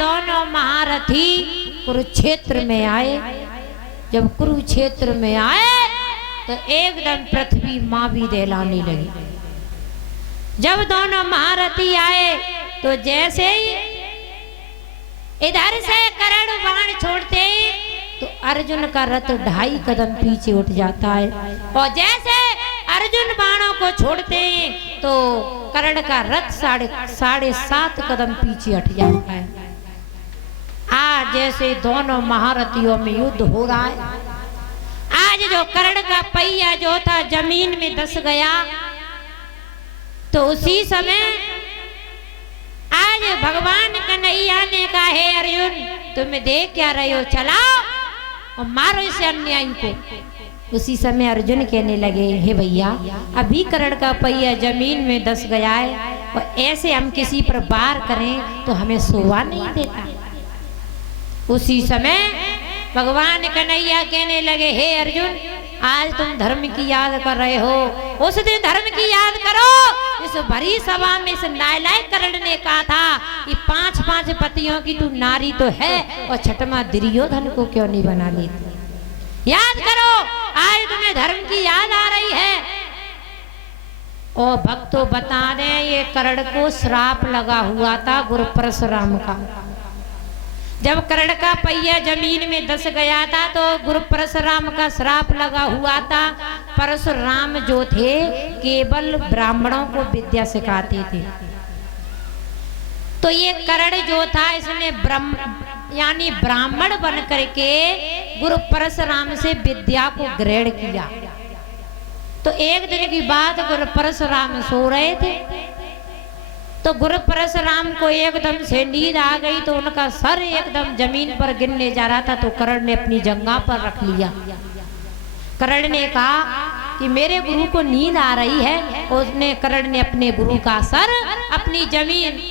दोनों महारथी कुरुक्षेत्र में आए। जब कुरुक्षेत्र में आए तो एकदम पृथ्वी माँ भी दहलाने लगी। जब दोनों महारथी आए तो जैसे ही इधर से कर्ण बाण छोड़ते ही तो अर्जुन का रथ 2.5 कदम पीछे उठ जाता है, और जैसे अर्जुन बाणों को छोड़ते हैं तो कर्ण का रथ 7.5 कदम पीछे हट जाता है। आज जैसे दोनों महारथियों में युद्ध हो रहा है, आज जो कर्ण का पहिया जो था जमीन में धस गया, तो उसी समय आज भगवान कन्हैया ने कहा, हे अर्जुन तुम देख क्या रहे हो, चलाओ और मारो इस अन्यायी को। उसी समय अर्जुन कहने लगे, हे भैया अभी कर्ण का पहिया जमीन में धस गया है, और ऐसे हम किसी पर वार करें तो हमें शोभा नहीं देता। उसी समय भगवान कन्हैया कहने लगे, हे अर्जुन आज तुम धर्म की याद कर रहे हो, उस दिन धर्म की याद करो। इस भरी सभा में इस नालायक कर्ण ने कहा था कि 5 पतियों की तू नारी तो है, और छठवां दुर्योधन को क्यों नहीं बना लेती। याद करो, आज तुम्हें धर्म की याद आ रही है। और भक्तों बता रहे ये कर्ण को श्राप लगा हुआ था गुरु परशुराम का। जब कर्ण का पहिया जमीन में धस गया था तो गुरु परशुराम का श्राप लगा हुआ था। परशुराम जो थे केवल ब्राह्मणों को विद्या सिखाते थे, तो ये कर्ण जो था इसने यानी ब्राह्मण बन करके गुरु परशुराम से विद्या को ग्रहण किया। तो एक दिन की बात, गुरु परशुराम सो रहे थे, तो गुरु परशुराम को एकदम से नींद आ गई, तो उनका सर एकदम जमीन पर गिरने जा रहा था, तो कर्ण ने अपनी जंघा पर रख लिया। कर्ण ने कहा कि मेरे गुरु को नींद आ रही है, उसने कर्ण ने अपने गुरु का सर अपनी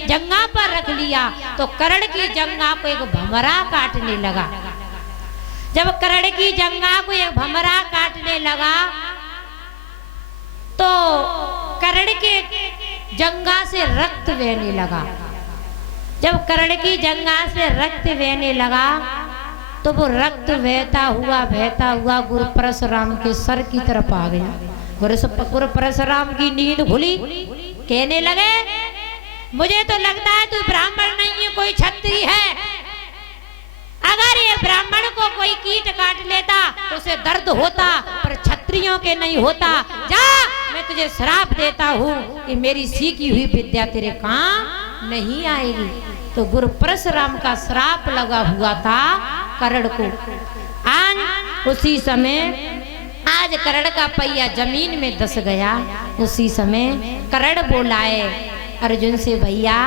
जंघा पर रख लिया। तो कर्ण की जंघा को एक भंवरा काटने लगा। जब कर्ण की जंघा को एक भंवरा काटने लगा तो कर्ण के जंघा से रक्त बहने लगा। जब कर्ण की जंघा से रक्त बहने लगा तो वो रक्त बहता हुआ गुरु परशुराम के सर की तरफ आ गया। गुरु परशुराम की नींद खुली, कहने लगे, मुझे तो लगता है तू ब्राह्मण नहीं है, कोई क्षत्रिय है। अगर ये ब्राह्मण को कोई कीट काट लेता तो उसे दर्द होता, पर क्षत्रियों के नहीं होता। जा, मैं तुझे श्राप देता हूँ कि मेरी सीखी हुई विद्या तेरे काम नहीं आएगी। तो गुरु परशुराम का श्राप लगा हुआ था कर्ण को। आज उसी समय आज कर्ण का पहिया जमीन में धस गया। उसी समय कर्ण बोला है अर्जुन से, भैया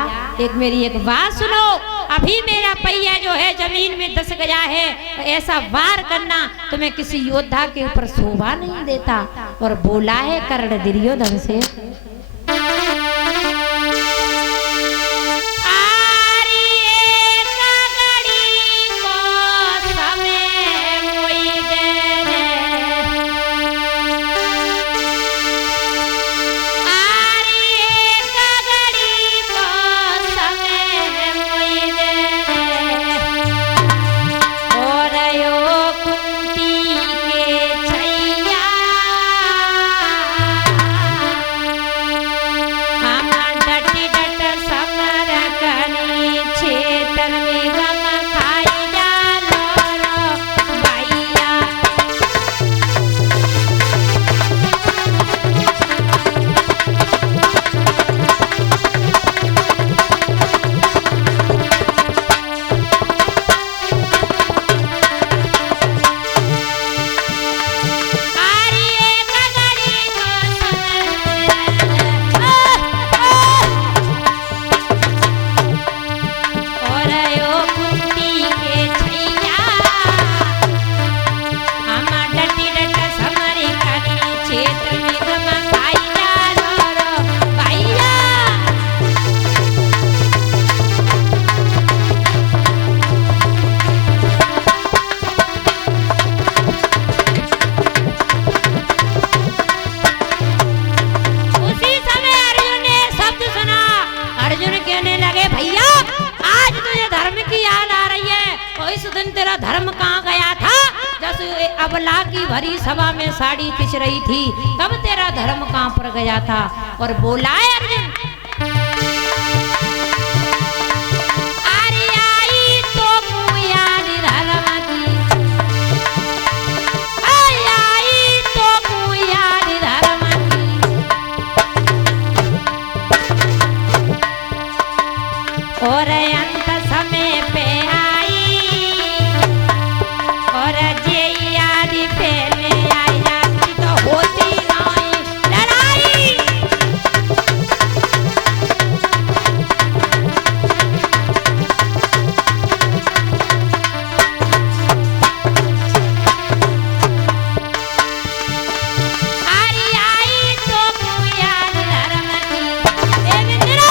मेरी एक बात सुनो, अभी मेरा पहिया जो है जमीन में धस गया है, तो ऐसा वार करना तुम्हें किसी योद्धा के ऊपर शोभा नहीं देता। और बोला है कर्ण दुर्योधन से, धर्म कहाँ गया था? जैसे अबला की भरी सभा में साड़ी खिंच रही थी, तब तेरा धर्म कहाँ पर गया था? और बोला है अर्जुन, और अंत समय पे आई और जे याद पहले आई जाती तो होती नहीं लड़ाई। आरी आई तो याद धर्म की ए मित्रा,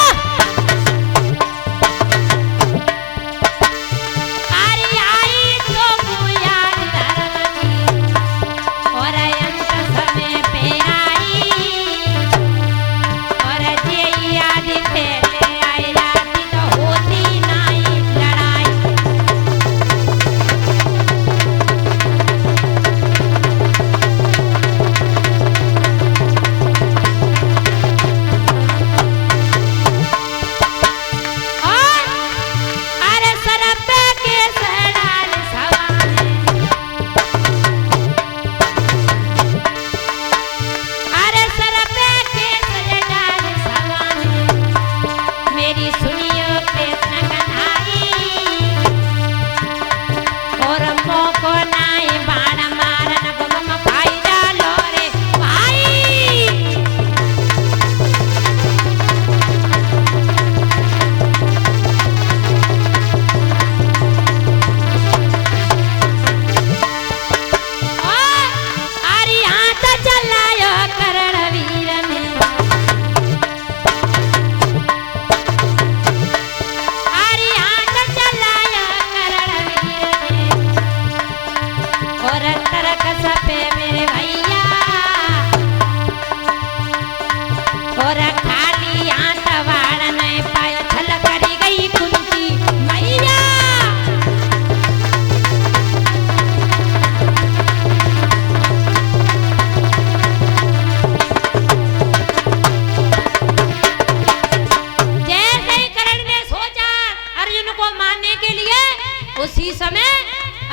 उसी समय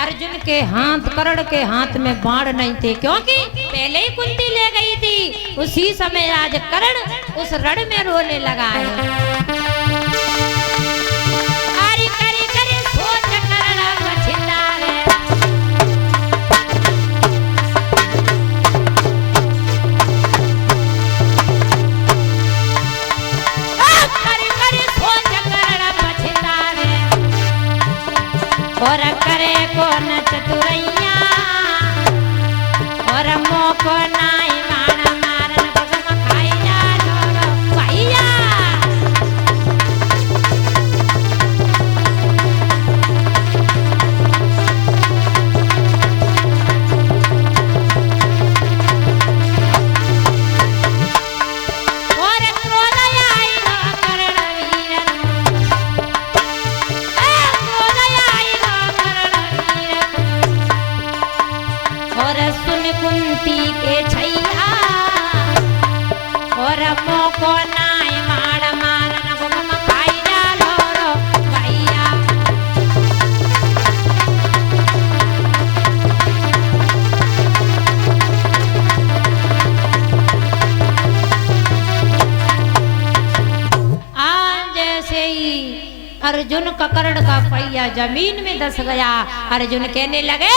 अर्जुन के हाथ, कर्ण के हाथ में बाण नहीं थे, क्योंकि पहले ही कुंती ले गई थी। उसी समय आज कर्ण उस रण में रोने लगा है। और करे कौन चतुरैया और मोको नाई मार मारन को खाई जा लो भैया। और क्रोध आई नो कर्ण वीरन, और सुन कुंती के छैया और मोको नाय मार मारन को खाई जा लो भैया। आज जैसे ही अर्जुन का कर्ण का पहिया जमीन में धस गया, अर्जुन कहने लगे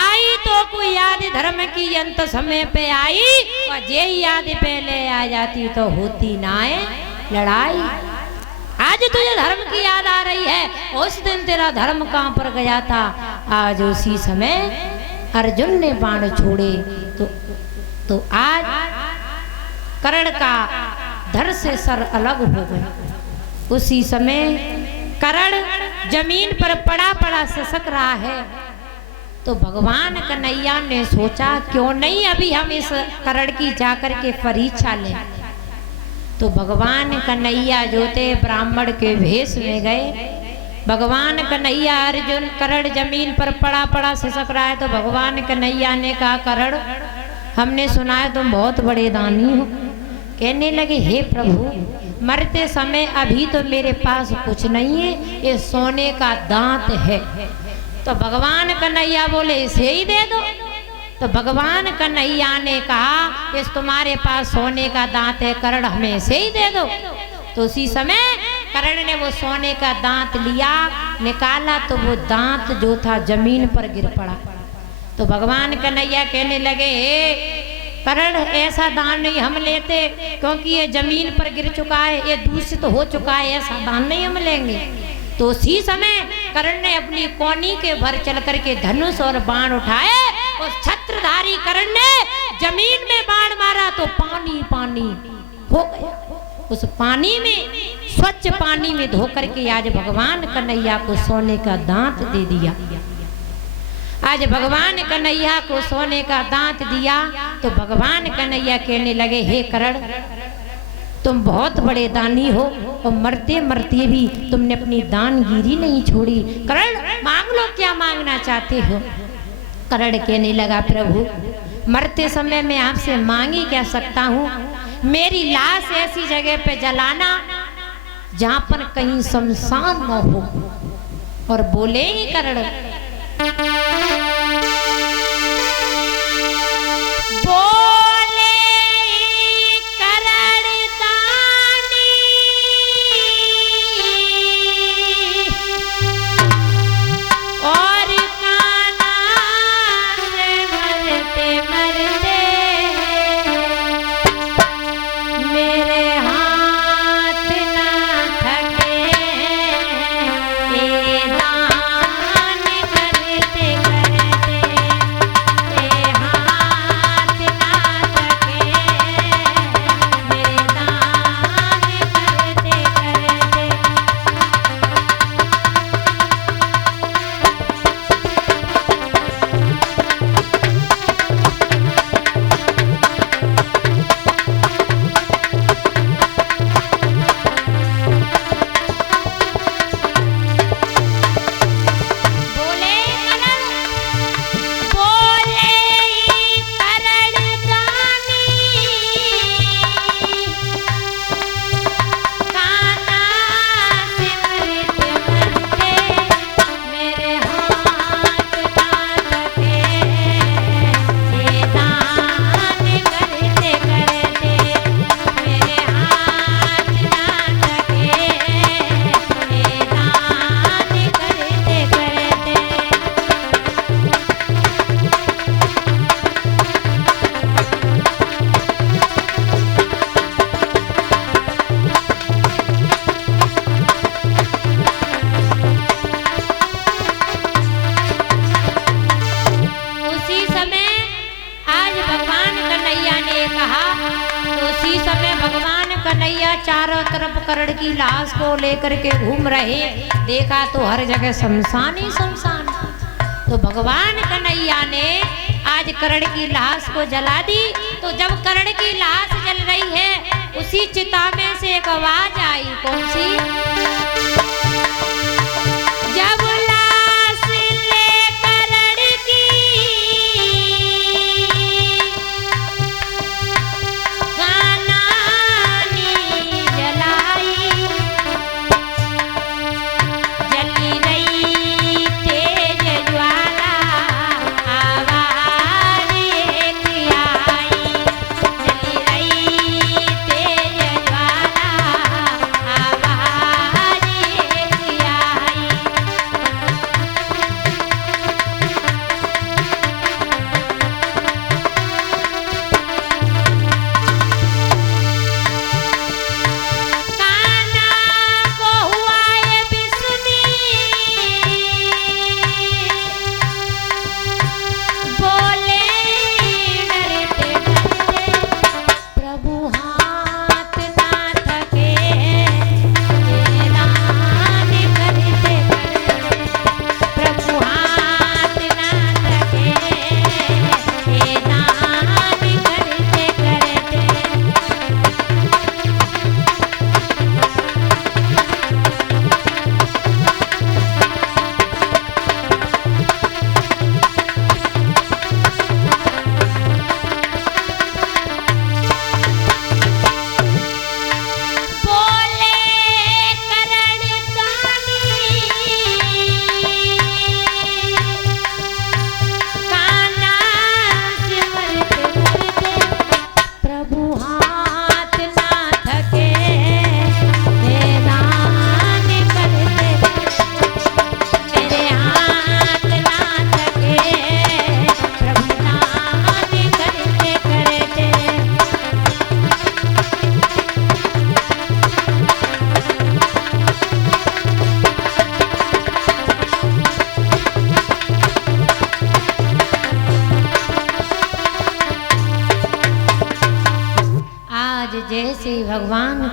आई तो कोई याद धर्म की अंत समय पे आई, और जे याद पहले आ जाती तो होती ना लड़ाई। आज तुझे धर्म की याद आ रही है, उस दिन तेरा धर्म कहाँ पर गया था? आज उसी समय अर्जुन ने बाण छोड़े तो आज कर्ण का धड़ से सर अलग हो गया। उसी समय कर्ण जमीन पर पड़ा पड़ा ससक रहा है, तो भगवान कन्हैया ने सोचा क्यों नहीं अभी हम इस कर्ण की जाकर के परीक्षा लें। तो भगवान कन्हैया जो थे ब्राह्मण के भेष में गए भगवान कन्हैया अर्जुन करण जमीन पर पड़ा पड़ा सिसक रहा है तो भगवान कन्हैया ने कहा करण हमने सुना है तुम बहुत बड़े दानी हो। कहने लगे हे प्रभु मरते समय अभी तो मेरे पास कुछ नहीं है, ये सोने का दांत है। तो भगवान कन्हैया बोले इसे ही दे दो। तो भगवान कन्हैया ने कहा इस तुम्हारे पास सोने का दांत है करण हमें इसे ही दे दो। तो उसी समय करण ने वो सोने का दांत लिया, निकाला तो वो दांत जो था जमीन पर गिर पड़ा। तो भगवान कन्हैया कहने लगे करण ऐसा दान नहीं हम लेते, क्योंकि ये जमीन पर गिर चुका है, ये दूषित हो चुका है, ऐसा दान नहीं हम लेंगे। तो उसी समय कर्ण ने अपनी कोनी के भर चल करके धनुष और बाण उठाए। उस छत्रधारी कर्ण ने जमीन में बाण मारा तो पानी पानी हो गया। उस पानी में स्वच्छ पानी में धो करके आज भगवान कन्हैया को सोने का दांत दे दिया। आज भगवान कन्हैया को सोने का दांत दिया तो भगवान कन्हैया कहने लगे हे कर्ण तुम बहुत बड़े दानी हो और मरते मरते भी तुमने अपनी दानगिरी नहीं छोड़ी। कर्ण मांग लो क्या मांगना चाहते हो। कर्ण कहने लगा प्रभु मरते समय मैं आपसे मांग ही क्या सकता हूँ, मेरी लाश ऐसी जगह पे जलाना जहां पर कहीं शमशान न हो। और बोले ही कर्ण चारों तरफ कर्ण की लाश को लेकर के घूम रहे, देखा तो हर जगह शमशान ही शमशान। तो भगवान कन्हैया ने आज कर्ण की लाश को जला दी। तो जब कर्ण की लाश जल रही है उसी चिता में से एक आवाज आई, कौन सी? जब लाश ले कर्ण की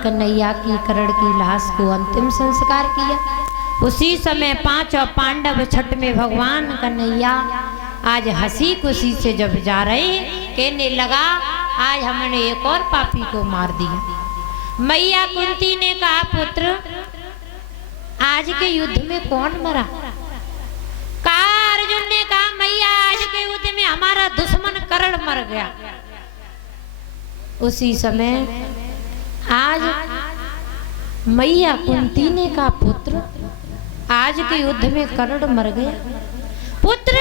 कन्हैया की कर्ण की लाश को अंतिम संस्कार किया। उसी समय पांचों पांडव छठ में भगवान कन्हैया आज हंसी खुशी से जब जा रहे, कहने लगा आज हमने एक और पापी को मार दिया। मैया कुंती ने कहा पुत्र आज के युद्ध में कौन मरा? कहा अर्जुन ने कहा मैया आज के युद्ध में हमारा दुश्मन कर्ण मर गया। उसी समय आज मैया कुंती ने कहा पुत्र आज के युद्ध में कर्ण मर गया। पुत्र